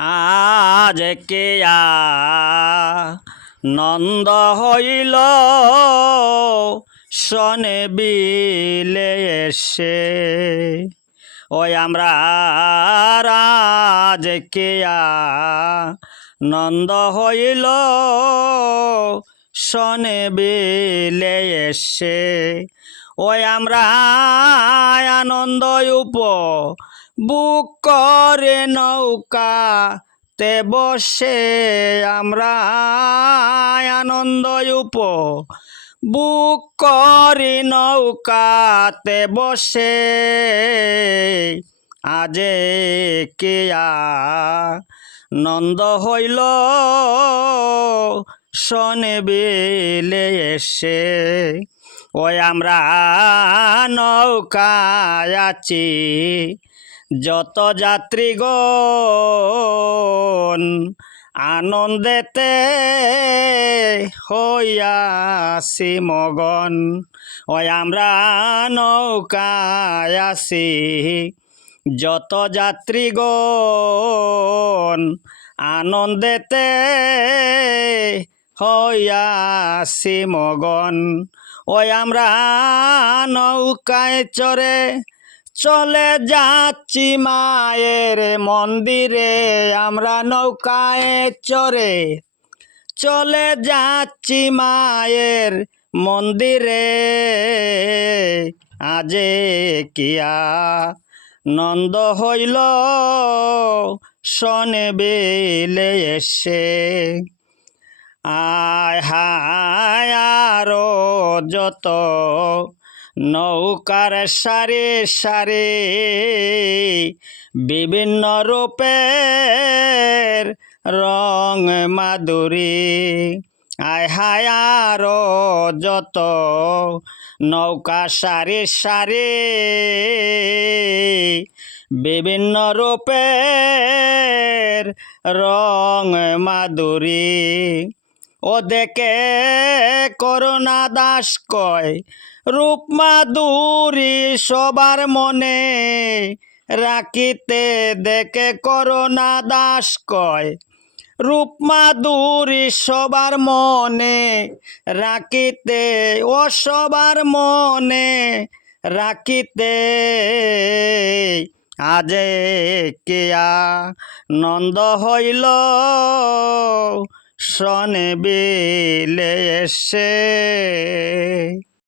আজ কে নন্দ হইল শনে বিলে এসে। ওই আমরা আজ কে নন্দ হইল শনে বিলে এসে। ওই আমরা আনন্দ বুক করে নৌকা তে বসে। আমরা আনন্দ বুক করি নৌকাতে বসে। আজে কে নন্দ হইল শনে বিলে এসে। ওই আমরা নৌকায় আছি যত যাত্রীগণ আনন্দেতে হইয়াছি মগন। ওই আমরা নৌকায় আছি যত যাত্রীগণ আনন্দেতে হইয়াছি মগন। ওই আমরা নৌকায় চড়ে চলে যাচ্ছি মায়ের মন্দিরে। আমরা নৌকায় চড়ে চলে যাচ্ছি মায়ের মন্দিরে। আজে কিয়া নন্দ হইল শনে বিলে এসে। আয় হায় আরো যত নৌকার সারি সারি বিভিন্ন রূপের রং মাধুরী। আয় হায় আরো যত নৌকা সারি সারি বিভিন্ন রূপের রং মাধুরী। ও দেখে করুণা দাস কয় রূপ মাধুরী সবার মনে রাখিতে। দেখে করুণা দাস কয় রূপ মাধুরী সবার মনে রাখিতে। ও সবার মনে রাখিতে। আজে কিয়া নন্দ হইল শনে বিলে এসে।